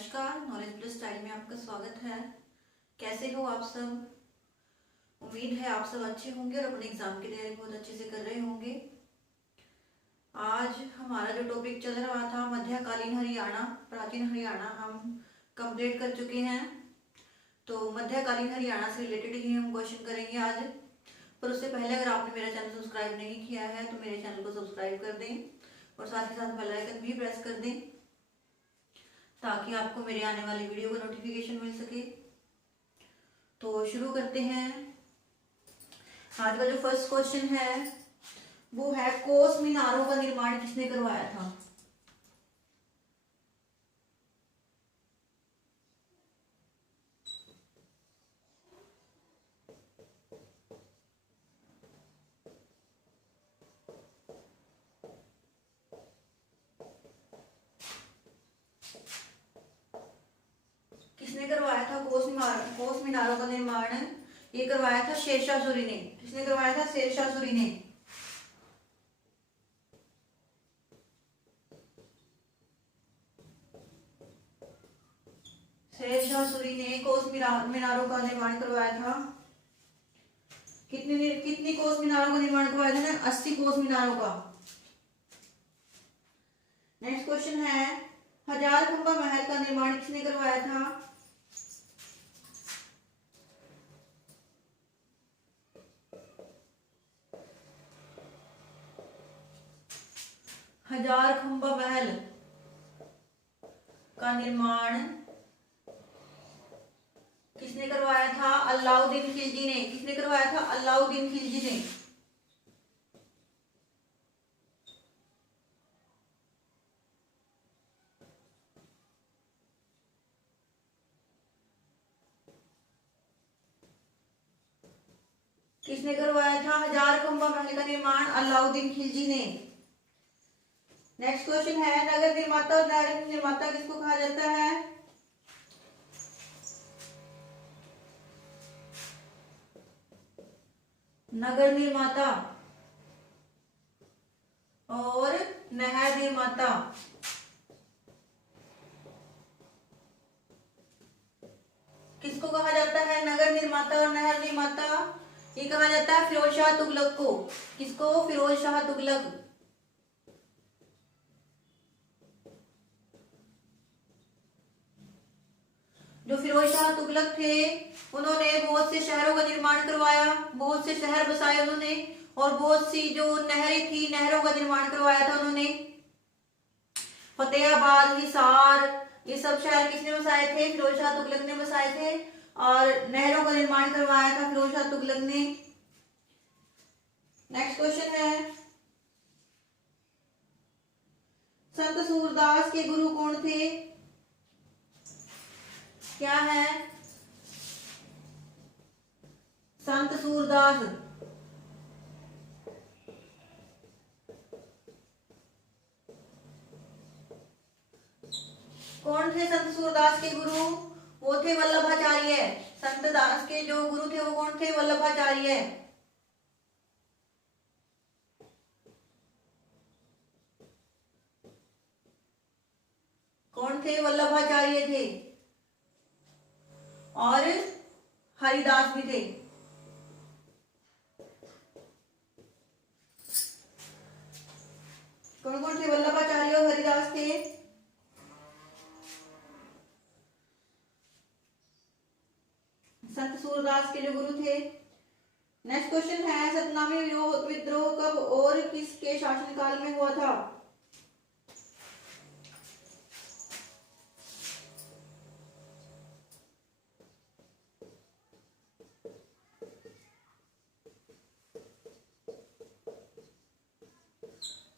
नमस्कार, knowledge plus style में आपका स्वागत है। कैसे हो आप सब? उम्मीद है आप सब अच्छे होंगे और अपने एग्जाम की तैयारी बहुत अच्छे से कर रहे होंगे। आज हमारा जो टॉपिक चल रहा था मध्यकालीन हरियाणा, प्राचीन हरियाणा, हम कंप्लीट कर चुके हैं। तो मध्यकालीन हरियाणा से रिलेटेड ही हम क्वेश्चन करेंगे आज। पर उससे पहले अगर आपने मेरा चैनल सब्सक्राइब नहीं किया है तो मेरे चैनल को सब्सक्राइब कर दें और साथ ही साथ बेल आइकन भी प्रेस कर दें ताकि आपको मेरे आने वाली वीडियो का नोटिफिकेशन मिल सके। तो शुरू करते हैं। आज का जो फर्स्ट क्वेश्चन है वो है, कोस मीनारों का निर्माण किसने करवाया था? किसने करवाया था कोस मीनारों का निर्माण? ये करवाया था शेरशाह सूरी ने। किसने करवाया था? शेरशाह सूरी ने। शेरशाह सूरी ने कोस मीनारों का निर्माण करवाया था। कितनी कोस मीनारों का निर्माण करवाया था? 80 कोस मीनारों का। नेक्स्ट क्वेश्चन है, हजार खंबा महल का निर्माण किसने करवाया था? हजार खंबा महल का निर्माण किसने करवाया था? अलाउद्दीन खिलजी ने। किसने करवाया था? अलाउद्दीन खिलजी ने। किसने करवाया था हजार खंबा महल का निर्माण? अलाउद्दीन खिलजी ने। नेक्स्ट क्वेश्चन है, नगर निर्माता और नागरिक निर्माता किसको कहा जाता है? नगर निर्माता और नहर निर्माता। किसको कहा जाता है नगर निर्माता और नहर निर्माता? ये कहा जाता है फिरोज शाह तुगलक को। किसको? फिरोज शाह तुगलक। जो फिरोज शाह तुगलक थे उन्होंने बहुत से शहरों का निर्माण करवाया, बहुत से शहर बसाए उन्होंने, और बहुत सी जो नहरें थी नहरों का निर्माण करवाया था उन्होंने। फतेहाबाद, हिसार, ये सब शहर किसने बसाए थे? फिरोज शाह तुगलक ने बसाए थे। और नहरों का निर्माण करवाया था फिरोज शाह तुगलक ने। नेक्स्ट क्वेश्चन है, संत सूरदास के गुरु कौन थे? क्या है? संत सूरदास। कौन थे संत सूरदास के गुरु? वो थे वल्लभाचार्य। संत दास के जो गुरु थे वो कौन थे? वल्लभाचार्य। कौन थे? वल्लभाचार्य थे। और हरिदास भी थे। कौन कौन थे? वल्लभाचार्य और हरिदास थे। संत सूरदास के जो गुरु थे। नेक्स्ट क्वेश्चन है, सतनामी विद्रोह कब और किसके शासनकाल में हुआ था?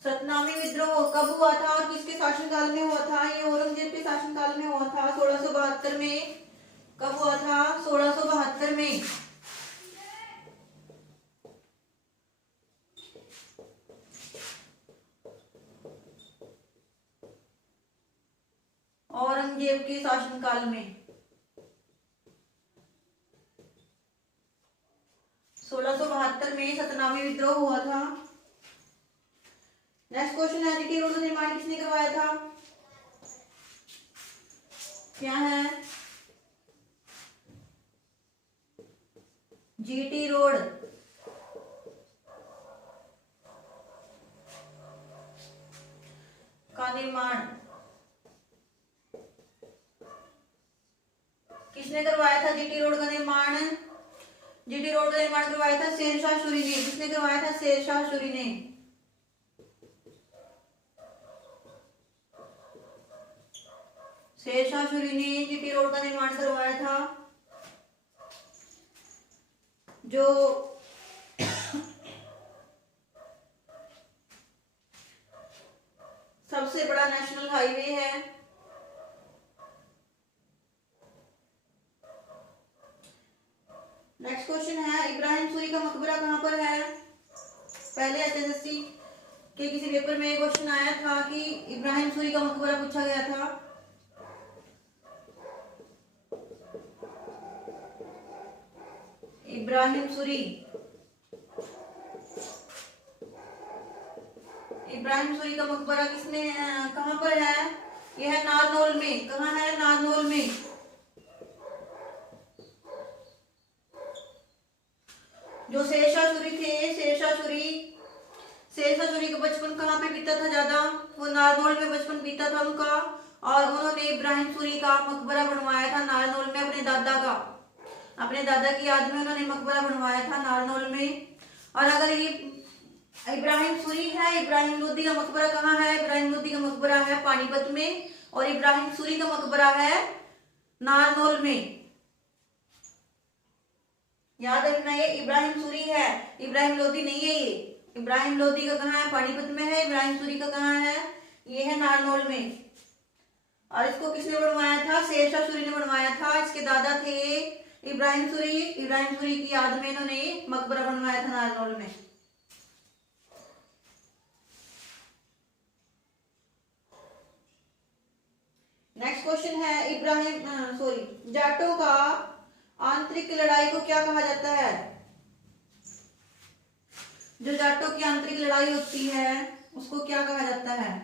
सतनामी विद्रोह कब हुआ था और किसके शासनकाल में हुआ था? ये औरंगजेब के शासनकाल में हुआ था, 1672 में। कब हुआ था? 1672 में। औरंगजेब के शासनकाल में 1672 में सतनामी विद्रोह हुआ था। नेक्स्ट क्वेश्चन है, जीटी रोड का निर्माण किसने करवाया था? क्या है? GT road. का निर्माण किसने करवाया था? जीटी रोड का निर्माण, जीटी रोड का निर्माण करवाया था शेरशाह सूरी ने। किसने करवाया था? शेरशाह सूरी ने। शेरशाह सूरी ने जीटी रोड का निर्माण करवाया था, जो सबसे बड़ा नेशनल हाईवे है। नेक्स्ट क्वेश्चन है, इब्राहिम सूरी का मकबरा कहां पर है? पहले एसएससी के किसी पेपर में क्वेश्चन आया था कि इब्राहिम सूरी का मकबरा पूछा गया था। इब्राहिम सूरी, इब्राहिम सूरी का मकबरा किसने कहां पर है? यह है नारनौल में। कहां है? नारनौल में। जो शेरशाह सूरी थे, शेरशाह सूरी का बचपन कहाँ पे बीता था ज्यादा? वो नारनौल में बचपन बीता था उनका, और उन्होंने इब्राहिम सूरी का मकबरा बनवाया था नारनौल में अपने दादा का। अपने दादा की याद में उन्होंने मकबरा बनवाया था नारनौल में। और अगर ये इब्राहिम सूरी है, इब्राहिम लोदी का मकबरा कहाँ है? इब्राहिम लोदी का मकबरा है पानीपत में, और इब्राहिम सूरी का मकबरा है नारनौल में। याद रखना, ये इब्राहिम सूरी है, इब्राहिम लोदी नहीं है। ये इब्राहिम लोदी का कहाँ है? पानीपत में है। इब्राहिम सूरी का कहाँ है? ये है नारनौल में। और इसको किसने बनवाया था? शेरशाह सूरी ने बनवाया था। इसके दादा थे इब्राहिम सूरी। इब्राहिम सूरी की याद में इन्होंने मकबरा बनवाया था नारनौल में। नेक्स्ट क्वेश्चन है, जाटों का आंतरिक लड़ाई को क्या कहा जाता है? जो जाटों की आंतरिक लड़ाई होती है उसको क्या कहा जाता है?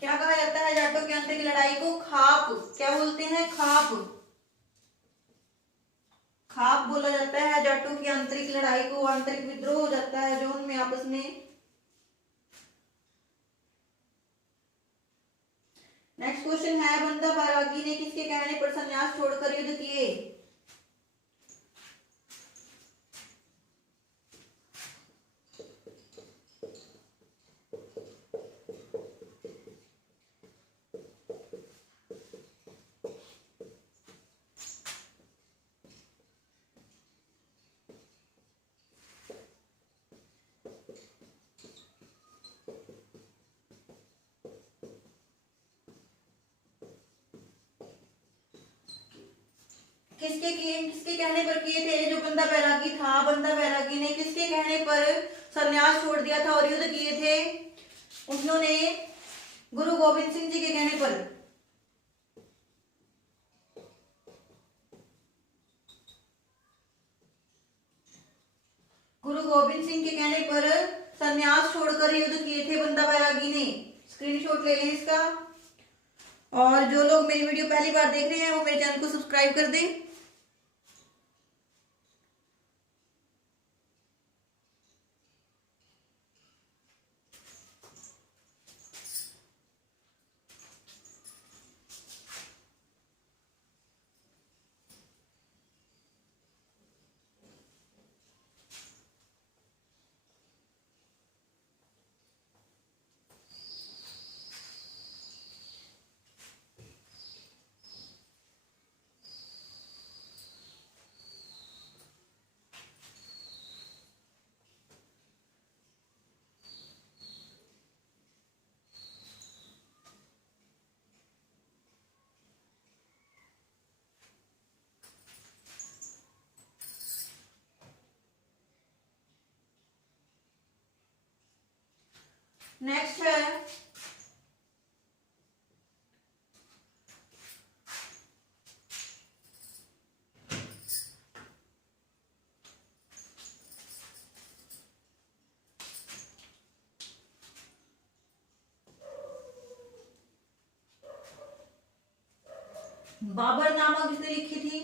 क्या कहा जाता है जाटों की आंतरिक लड़ाई को? खाप। क्या बोलते हैं? खाप। खाप बोला जाता है जाटों की आंतरिक लड़ाई को। आंतरिक विद्रोह हो जाता है जो उनमें आपस में। नेक्स्ट क्वेश्चन है, बंदा बैरागी ने किसके कहने पर संन्यास छोड़कर युद्ध किए? किसके कहने पर किए थे? जो बंदा बैरागी था, बंदा बैरागी ने किसके कहने पर संन्यास छोड़ दिया था और युद्ध किए थे? उन्होंने गुरु गोविंद सिंह जी के कहने पर। गुरु गोविंद सिंह के कहने पर संन्यास छोड़कर युद्ध किए थे बंदा बैरागी ने। स्क्रीनशॉट ले लें इसका। और जो लोग मेरी वीडियो पहली बार देख रहे हैं वो मेरे चैनल को सब्सक्राइब कर दें। नेक्स्ट है बाबरनामा किसने लिखी थी?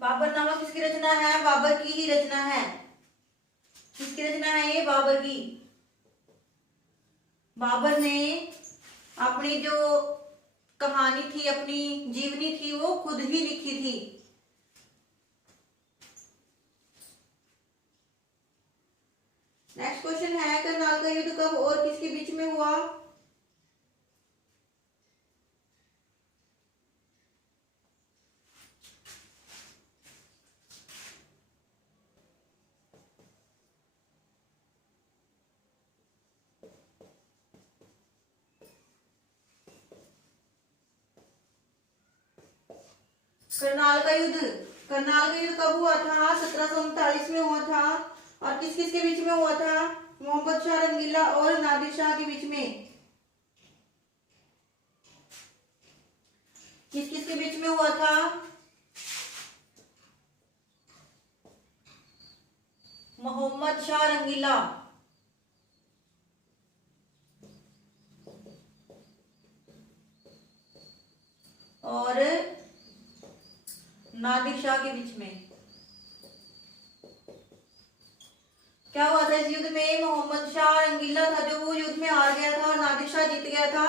बाबरनामा किसकी रचना है? बाबर की ही रचना है। किसकी रचना है ये? बाबर की। बाबर ने अपनी जो कहानी थी, अपनी जीवनी थी, वो खुद ही लिखी थी। नेक्स्ट क्वेश्चन है करनाल का युद्ध कब और किसके बीच में हुआ? करनाल का युद्ध कब हुआ था? 1739 में हुआ था। और किस किस के बीच में हुआ था? मोहम्मद शाह रंगीला और नादिर शाह के बीच में। किस किस के बीच में हुआ था? मोहम्मद शाह रंगीला और नादिर शाह के बीच में। क्या हुआ था इस युद्ध में? मोहम्मद शाह रंगीला था जो वो युद्ध में हार गया था और नादिर शाह जीत गया था।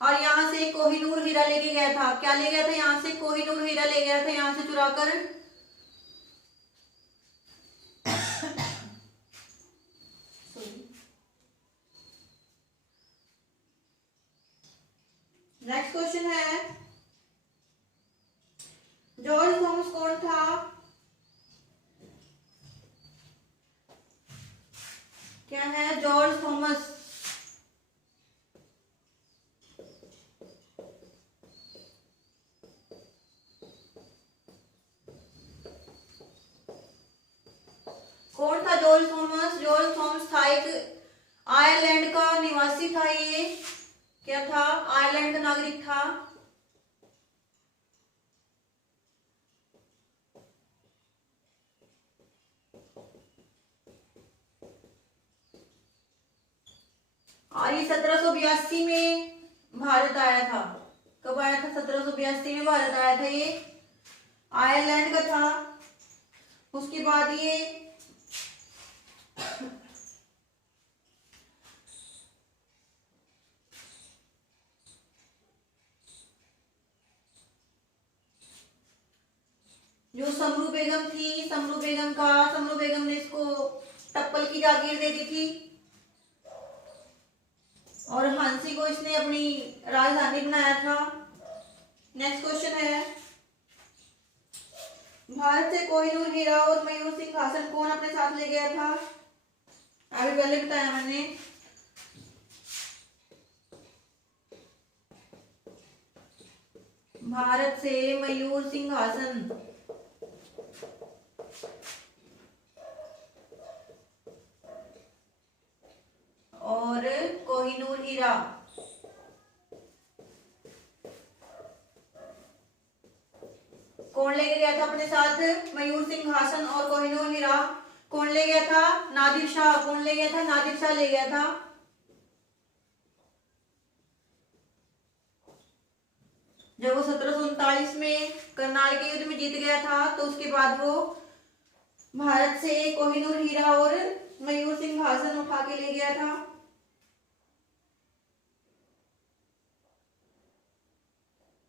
और यहाँ से कोहिनूर हीरा लेके गया था। क्या ले गया था? यहाँ से कोहिनूर हीरा ले गया था, यहाँ से चुरा कर। नेक्स्ट क्वेश्चन है जॉर्ज थॉमस कौन था? क्या है? George Thomas. कौन था जॉर्ज थॉमस? जॉर्ज थॉमस था एक आयरलैंड का निवासी था। ये क्या था? आयरलैंड का नागरिक था। और ये 1782 में भारत आया था। कब आया था? 1782 में भारत आया था। ये आयरलैंड का था। उसके बाद ये जो समरू बेगम थी, समरू बेगम ने इसको टप्पल की जागीर दे दी थी और हांसी को इसने अपनी राजधानी बनाया था। नेक्स्ट क्वेश्चन है भारत से कोहिनूर हीरा और मयूर सिंहासन कौन अपने साथ ले गया था? अभी पहले बताया मैंने। भारत से मयूर सिंहासन और कोहिनूर हीरा कौन लेके गया था अपने साथ? मयूर सिंहासन और कोहिनूर हीरा कौन ले गया था? नादिर शाह। कौन ले गया था? नादिर शाह ले गया था। जब वो 1739 में करनाल के युद्ध में जीत गया था तो उसके बाद वो भारत से कोहिनूर हीरा और मयूर सिंहासन उठा के ले गया था।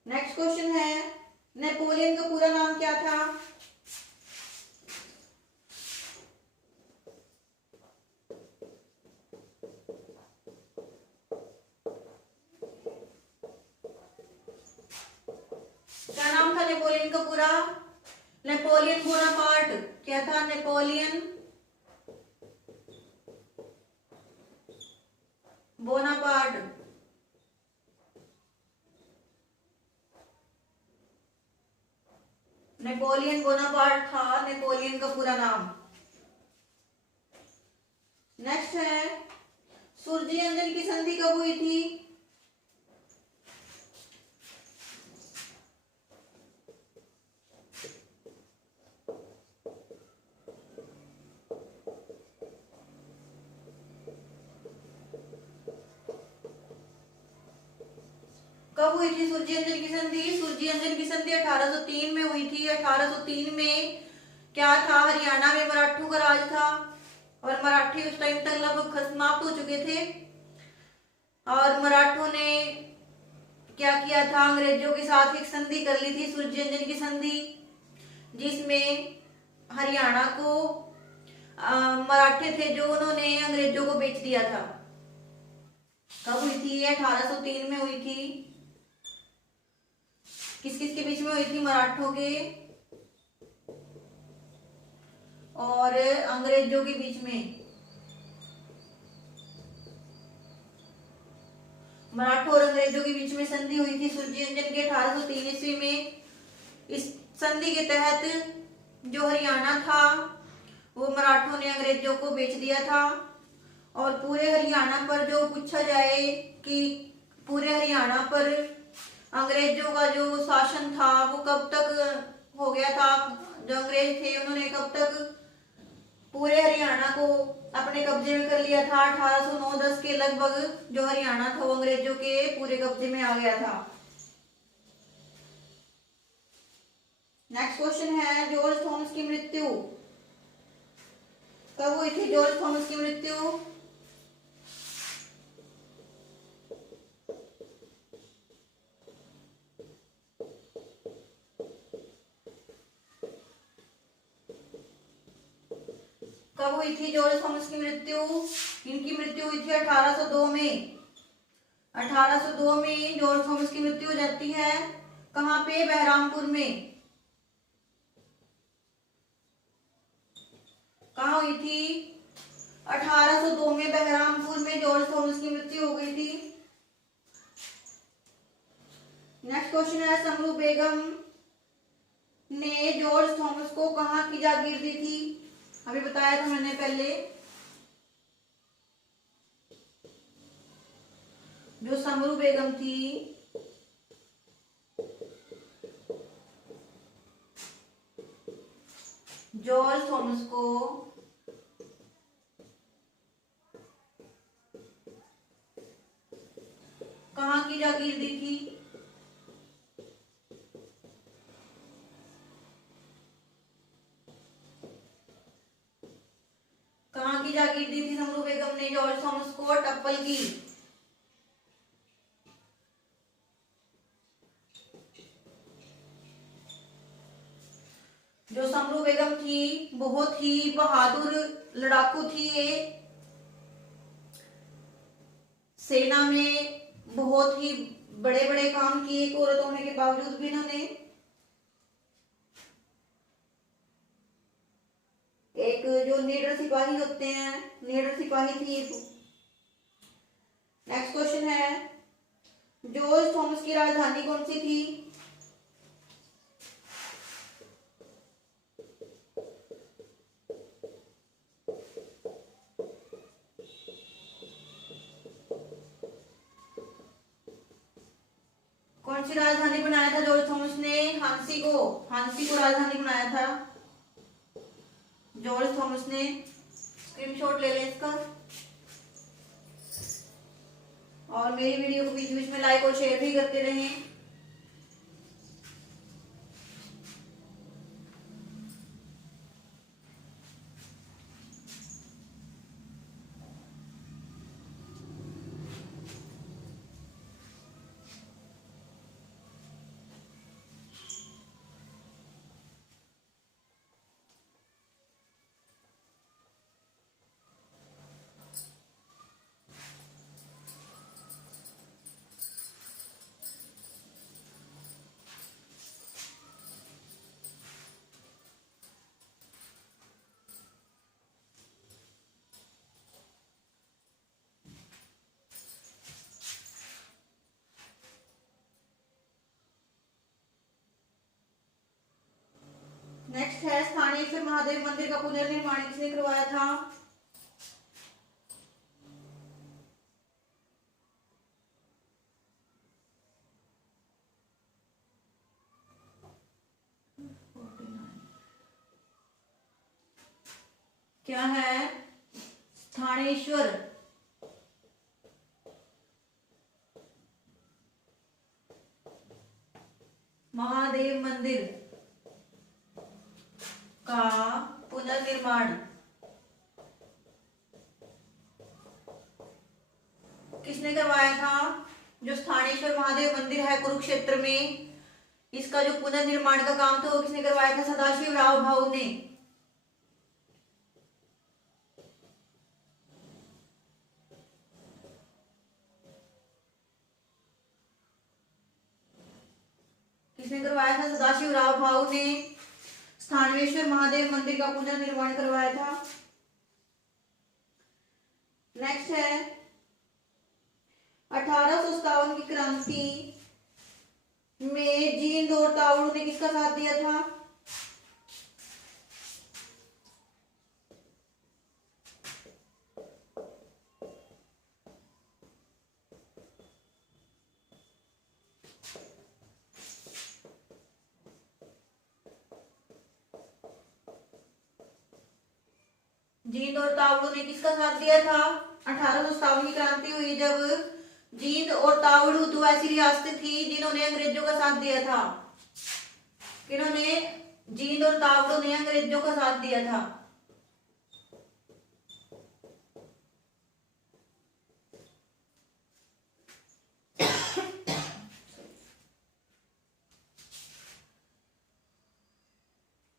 नेक्स्ट क्वेश्चन है नेपोलियन का पूरा नाम क्या था? क्या नाम था नेपोलियन का पूरा? Napoleon Bonaparte. क्या था? Napoleon Bonaparte. नेपोलियन बोनापार्ट था नेपोलियन का पूरा नाम। नेक्स्ट है सुरजी अंजन की संधि कब हुई थी? कब हुई थी सुरजी अंजन की संधि? सुरजी अंजन की संधि 1803 में हुई थी। 1803 में क्या था? हरियाणा में मराठों का राज था और मराठी उस टाइम तक लगभग समाप्त हो चुके थे और मराठों ने क्या किया था? अंग्रेजों के साथ एक संधि कर ली थी, सुरजी अंजन की संधि, जिसमें हरियाणा को मराठे थे जो उन्होंने अंग्रेजों को बेच दिया था। कब हुई थी? 1803 में हुई थी। किस किस के बीच में हुई थी? मराठों के और अंग्रेजों के बीच में। मराठों और अंग्रेजों के बीच में संधि हुई थी सुरजी अंजन की 1803 ईस्वी में। इस संधि के तहत जो हरियाणा था वो मराठों ने अंग्रेजों को बेच दिया था और पूरे हरियाणा पर जो पूछा जाए कि पूरे हरियाणा पर अंग्रेजों का जो शासन था वो कब तक हो गया था, जो अंग्रेज थे उन्होंने कब तक पूरे हरियाणा को अपने कब्जे में कर लिया था? 1809-10 के लगभग जो हरियाणा था वो अंग्रेजों के पूरे कब्जे में आ गया था। नेक्स्ट क्वेश्चन है जॉर्ज थॉमस की मृत्यु कब हुई थी? जॉर्ज थॉमस की मृत्यु कब हुई थी? जॉर्ज थॉमस की मृत्यु, इनकी मृत्यु हुई थी 1802 में। 1802 में जॉर्ज थॉमस की मृत्यु हो जाती है। कहाँ पे? बहरामपुर में। कहाँ हुई थी? 1802 में बहरामपुर में जॉर्ज थॉमस की मृत्यु हो गई थी। नेक्स्ट क्वेश्चन है समरू बेगम ने जॉर्ज थॉमस को कहाँ की जागीर दी थी? अभी बताया था मैंने पहले, जो समरू बेगम थी जॉर्ज थॉमस को कहाँ की जागीर दी थी? कहाँ की जागीर दी थी समरू बेगम ने जॉर्ज थॉमस को? टप्पल की। जो समरू बेगम थी बहुत ही बहादुर लड़ाकू थी ये, सेना में बहुत ही बड़े बड़े काम किए एक औरत होने के बावजूद भी इन्होंने। एक जो निडर सिपाही होते हैं, निडर सिपाही थी। नेक्स्ट क्वेश्चन है जॉर्ज थॉमस की राजधानी कौन सी थी? कौन सी राजधानी बनाया था जॉर्ज थॉमस ने? हांसी को राजधानी बनाया था जॉर्ज थॉमस ने। स्क्रीनशॉट ले लें इसका और मेरी वीडियो को बीच बीच में लाइक और शेयर भी करते रहें। स्थानेश्वर महादेव मंदिर का पुनर्निर्माण किसने करवाया था? क्या है? स्थानेश्वर महादेव मंदिर का पुनर्निर्माण किसने करवाया था? जो स्थानेश्वर महादेव मंदिर है कुरुक्षेत्र में, इसका जो पुनर्निर्माण का काम था वो किसने करवाया था? सदाशिव राव भाऊ ने। किसने करवाया था? सदाशिव राव भाऊ ने स्थानेश्वर महादेव मंदिर का पुनर्निर्माण करवाया था। नेक्स्ट है 1857 की क्रांति में जींद और तावड़ू ने किसका साथ दिया था? जींद और तावड़ू ने किसका साथ दिया था? 1857 की क्रांति हुई जब जींद और तावड़ू दो ऐसी रियासतें थी जिन्होंने अंग्रेजों का साथ दिया था। किन्होंने? जींद और तावड़ू ने अंग्रेजों का साथ दिया था।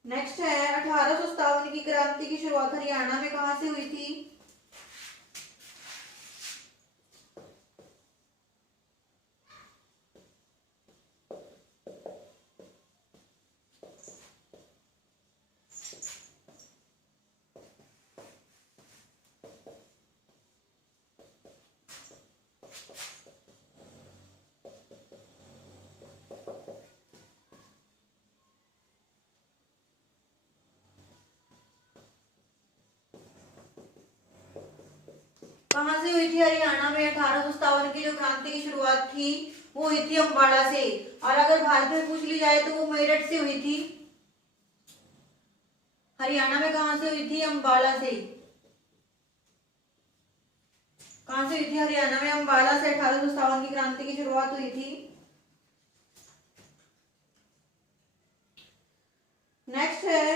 नेक्स्ट है 1857 की क्रांति की शुरुआत हरियाणा में कहां से हुई थी? कहां से हुई थी? हरियाणा में 1857 की जो क्रांति की शुरुआत थी वो हुई थी अम्बाड़ा से। और अगर भारत में पूछ ली जाए तो वो मेरठ से हुई थी। हरियाणा में कहां से हुई थी? अम्बाड़ा से। कहां से हुई थी? हरियाणा में अम्बाड़ा से 1857 की क्रांति की शुरुआत हुई थी। नेक्स्ट है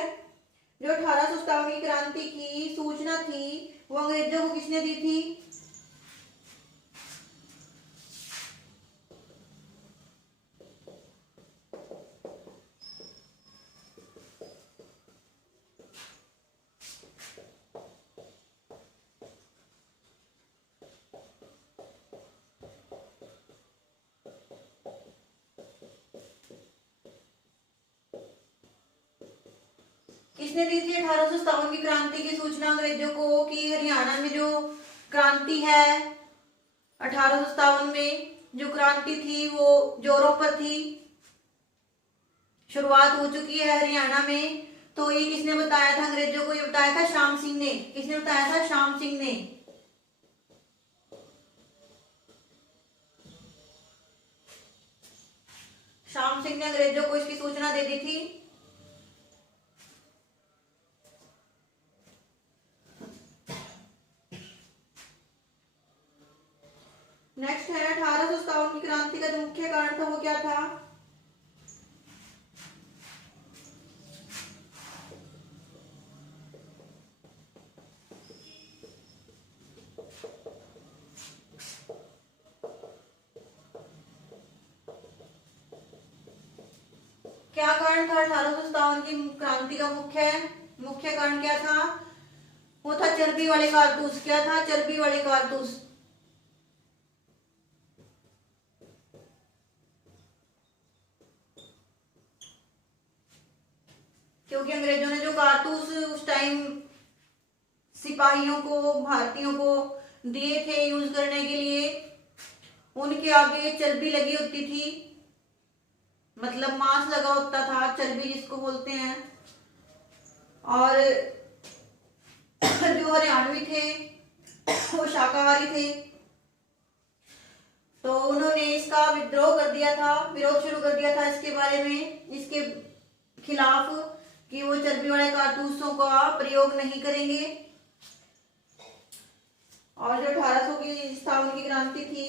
जो 1857 की क्रांति की सूचना थी वो अंग्रेजों को किसने दी थी? किसने दी थी 1857 की क्रांति की सूचना अंग्रेजों को कि हरियाणा में जो क्रांति है 1857 में जो क्रांति थी वो जोरों पर थी, शुरुआत हो चुकी है हरियाणा में। तो ये किसने बताया था अंग्रेजों को? ये बताया था श्याम सिंह ने। किसने बताया था? श्याम सिंह ने। श्याम सिंह ने अंग्रेजों को इसकी सूचना दे दी थी। नेक्स्ट है 1857 की क्रांति का जो मुख्य कारण था वो क्या था? क्या कारण था 1857 की क्रांति का? मुख्य कारण क्या था? वो था चर्बी वाले कारतूस। क्या था? चर्बी वाले कारतूस। क्योंकि अंग्रेजों ने जो कारतूस उस टाइम सिपाहियों को, भारतीयों को दिए थे यूज करने के लिए, उनके आगे चर्बी लगी होती थी, मतलब मांस लगा होता था, चर्बी जिसको बोलते हैं। और जो हरियाणवी थे वो शाकाहारी थे, तो उन्होंने इसका विद्रोह कर दिया था, विरोध शुरू कर दिया था इसके बारे में, इसके खिलाफ कि वो चर्बी वाले कारतूसों का प्रयोग नहीं करेंगे। और जो 1800 की स्थापना की क्रांति थी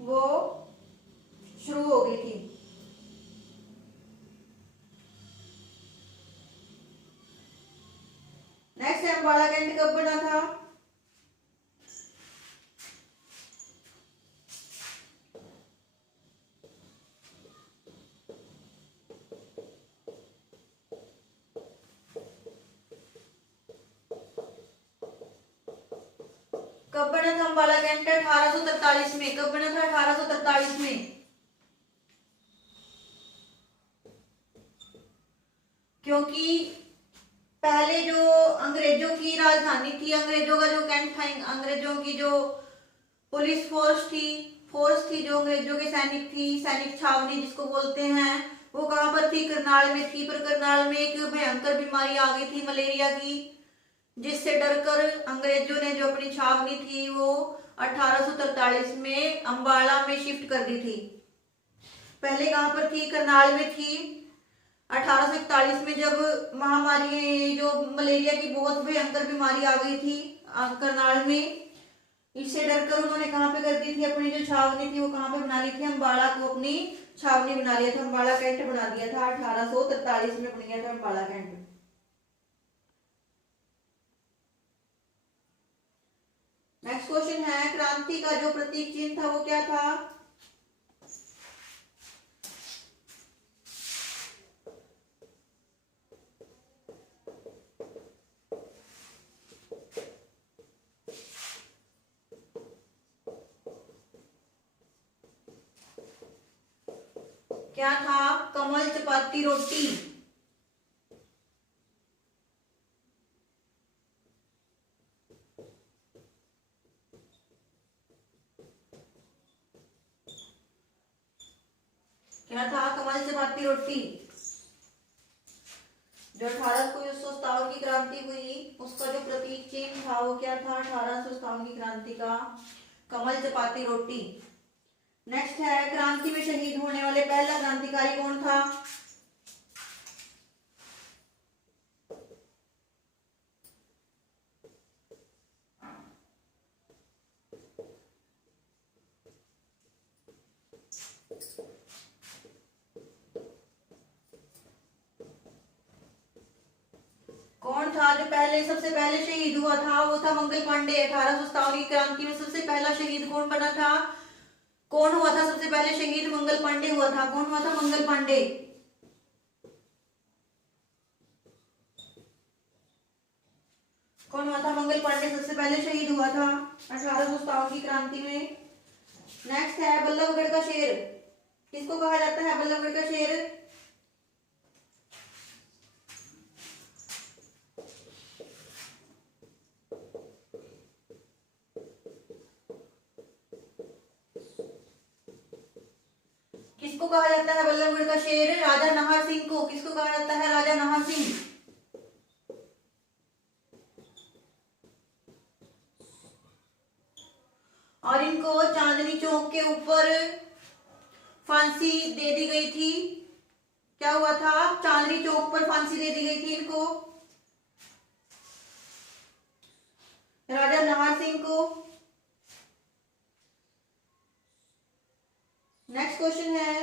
वो शुरू हो गई थी। नेक्स्ट है अम्बाला कैंट कब बना था? कब बना था अम्बाला कैंट? 1843 में। कब बना था? 1843 में। क्योंकि पहले जो अंग्रेजों की राजधानी थी, अंग्रेजों का जो कैंट था, अंग्रेजों की जो पुलिस फोर्स थी जो अंग्रेजों के सैनिक थी, सैनिक छावनी जिसको बोलते हैं, वो कहाँ पर थी? करनाल में थी। पर करनाल में एक भयंकर बीमारी आ गई थी मलेरिया की, जिससे डरकर अंग्रेजों ने जो अपनी छावनी थी वो 1843 में अम्बाला में शिफ्ट कर दी थी। पहले कहाँ पर थी? करनाल में थी। 1841 में जब महामारी जो मलेरिया की बहुत भयंकर बीमारी आ गई थी करनाल में, इससे डरकर उन्होंने कहाँ पे कर दी थी? अपनी जो छावनी थी वो कहाँ पे बना ली थी? अम्बाला को अपनी छावनी बना लिया था, अम्बाला कैंट बना दिया था। 1843 में बन गया था अम्बाला कैंट। नेक्स्ट क्वेश्चन है, क्रांति का जो प्रतीक चिन्ह था वो क्या था? क्या था? कमल, चपाती, रोटी। क्या था? कमल, चपाती, रोटी। जो 1857 की क्रांति हुई उसका जो प्रतीक चिन्ह था वो क्या था? 1857 की क्रांति का कमल, चपाती, रोटी। नेक्स्ट है, क्रांति में शहीद होने वाले पहला क्रांतिकारी कौन था? कौन था जो पहले सबसे पहले शहीद हुआ था? वो था मंगल पांडे। 1857 की क्रांति में सबसे पहला शहीद कौन बना था? कौन हुआ था सबसे पहले शहीद? मंगल पांडे हुआ था। कौन हुआ था? मंगल पांडे। कौन हुआ था? मंगल पांडे सबसे पहले शहीद हुआ था 1857 की क्रांति में। नेक्स्ट है बल्लभगढ़ का शेर। किसको कहा जाता है बल्लभगढ़ का शेर? किसको कहा जाता है बल्लभगढ़ का शेर? राजा नाहर सिंह को। किसको कहा जाता है? राजा नाहर सिंह। और इनको चांदनी चौक के ऊपर फांसी दे दी गई थी। क्या हुआ था? चांदनी चौक पर फांसी दे दी गई थी इनको, राजा नाहर सिंह को। नेक्स्ट क्वेश्चन है,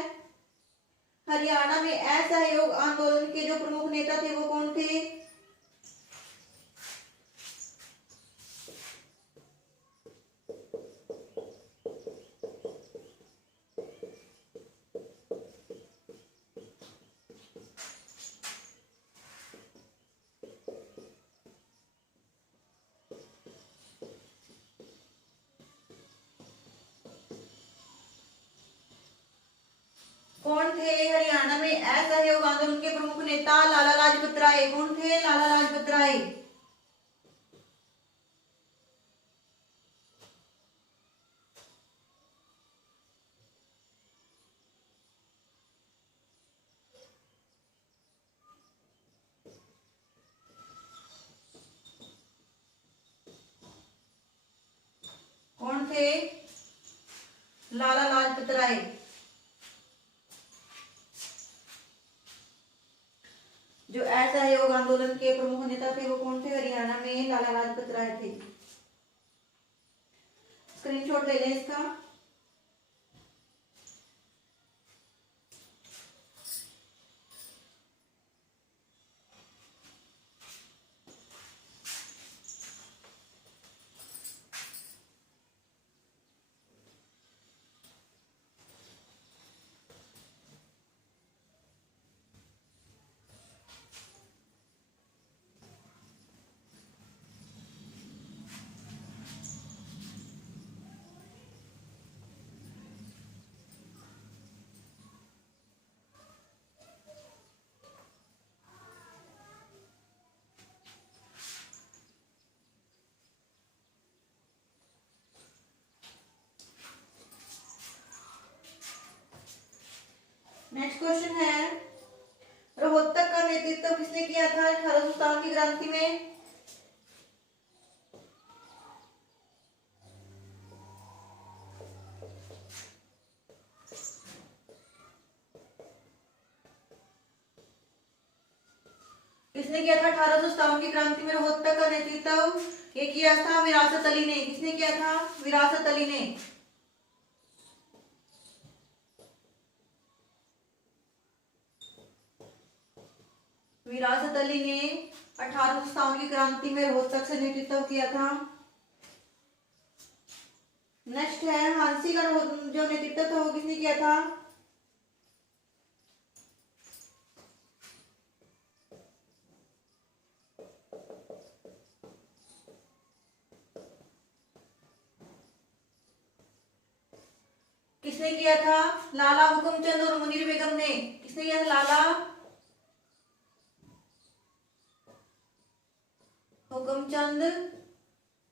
हरियाणा में असहयोग आंदोलन के जो प्रमुख नेता थे वो कौन थे? कौन थे हरियाणा में असहयोग आंदोलन के प्रमुख नेता? लाला लाजपत राय। कौन थे? लाला लाजपत राय। थे? लाला लाजपत राय। जो असहयोग आंदोलन के प्रमुख नेता थे वो कौन थे? हरियाणा में लाला लाजपत राय थे। स्क्रीनशॉट ले लें इसका। नेक्स्ट क्वेश्चन है, रोहतक का नेतृत्व किसने किया था 1857 की क्रांति में? किसने किया था 1857 की क्रांति में रोहतक का नेतृत्व? ये किया था विरासत अली ने। किसने किया था? विरासत अली ने। विरासत अली ने 1857 की क्रांति में रोहतक से नेतृत्व किया था। नेक्स्ट है, हांसी का जो नेतृत्व था वो किसने किया था? किसने किया था? लाला हुकुमचंद और मुनीर बेगम ने। किसने किया था? लाला हुकुमचंद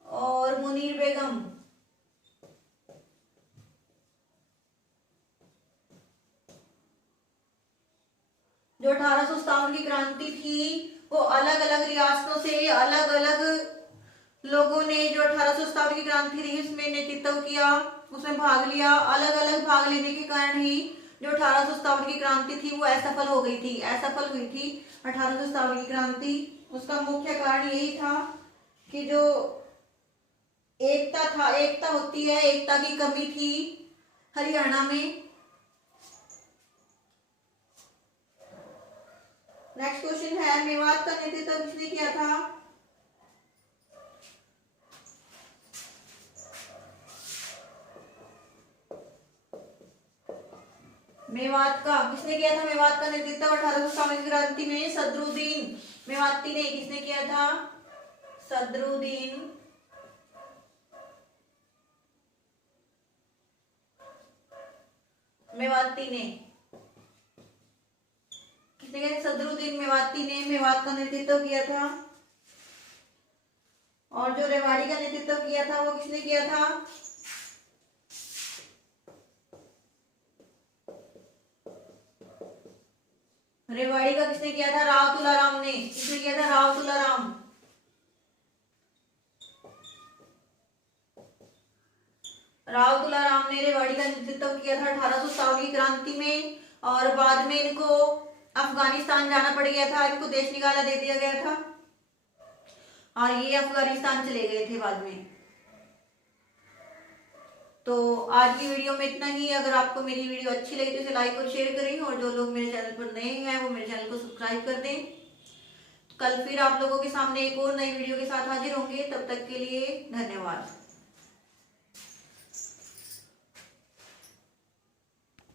और मुनीर बेगम। जो 1857 की क्रांति थी वो अलग अलग रियासतों से अलग अलग लोगों ने जो 1857 की क्रांति थी उसमें नेतृत्व किया, उसमें भाग लिया। अलग अलग भाग लेने के कारण ही जो 1857 की क्रांति थी वो असफल हो गई थी, असफल हुई थी 1857 की क्रांति। उसका मुख्य कारण यही था कि जो एकता होती है, एकता की कमी थी हरियाणा में। नेक्स्ट क्वेश्चन है, मेवात का नेतृत्व किसने किया था? मेवात का किसने किया था? मेवात का नेतृत्व 1857 की क्रांति में सदरुद्दीन मेवाती ने। किसने किया था? सदरुद्दीन मेवाती ने। किसने किया? सदरुद्दीन मेवाती ने मेवात का नेतृत्व किया था। और जो रेवाड़ी का नेतृत्व किया था वो किसने किया था? रेवाड़ी का किसने किया था? राव तुलाराम ने। किसने किया था? राव तुलाराम। राव तुलाराम ने रेवाड़ी का नेतृत्व किया था 1857 की क्रांति में। और बाद में इनको अफगानिस्तान जाना पड़ गया था, इनको देश निकाला दे दिया गया था और ये अफगानिस्तान चले गए थे बाद में। तो आज की वीडियो में इतना ही। अगर आपको मेरी वीडियो अच्छी लगी तो इसे लाइक और शेयर करें, और जो लोग मेरे चैनल पर नए हैं वो मेरे चैनल को सब्सक्राइब कर दें। कल फिर आप लोगों के सामने एक और नई वीडियो के साथ हाजिर होंगे। तब तक के लिए धन्यवाद।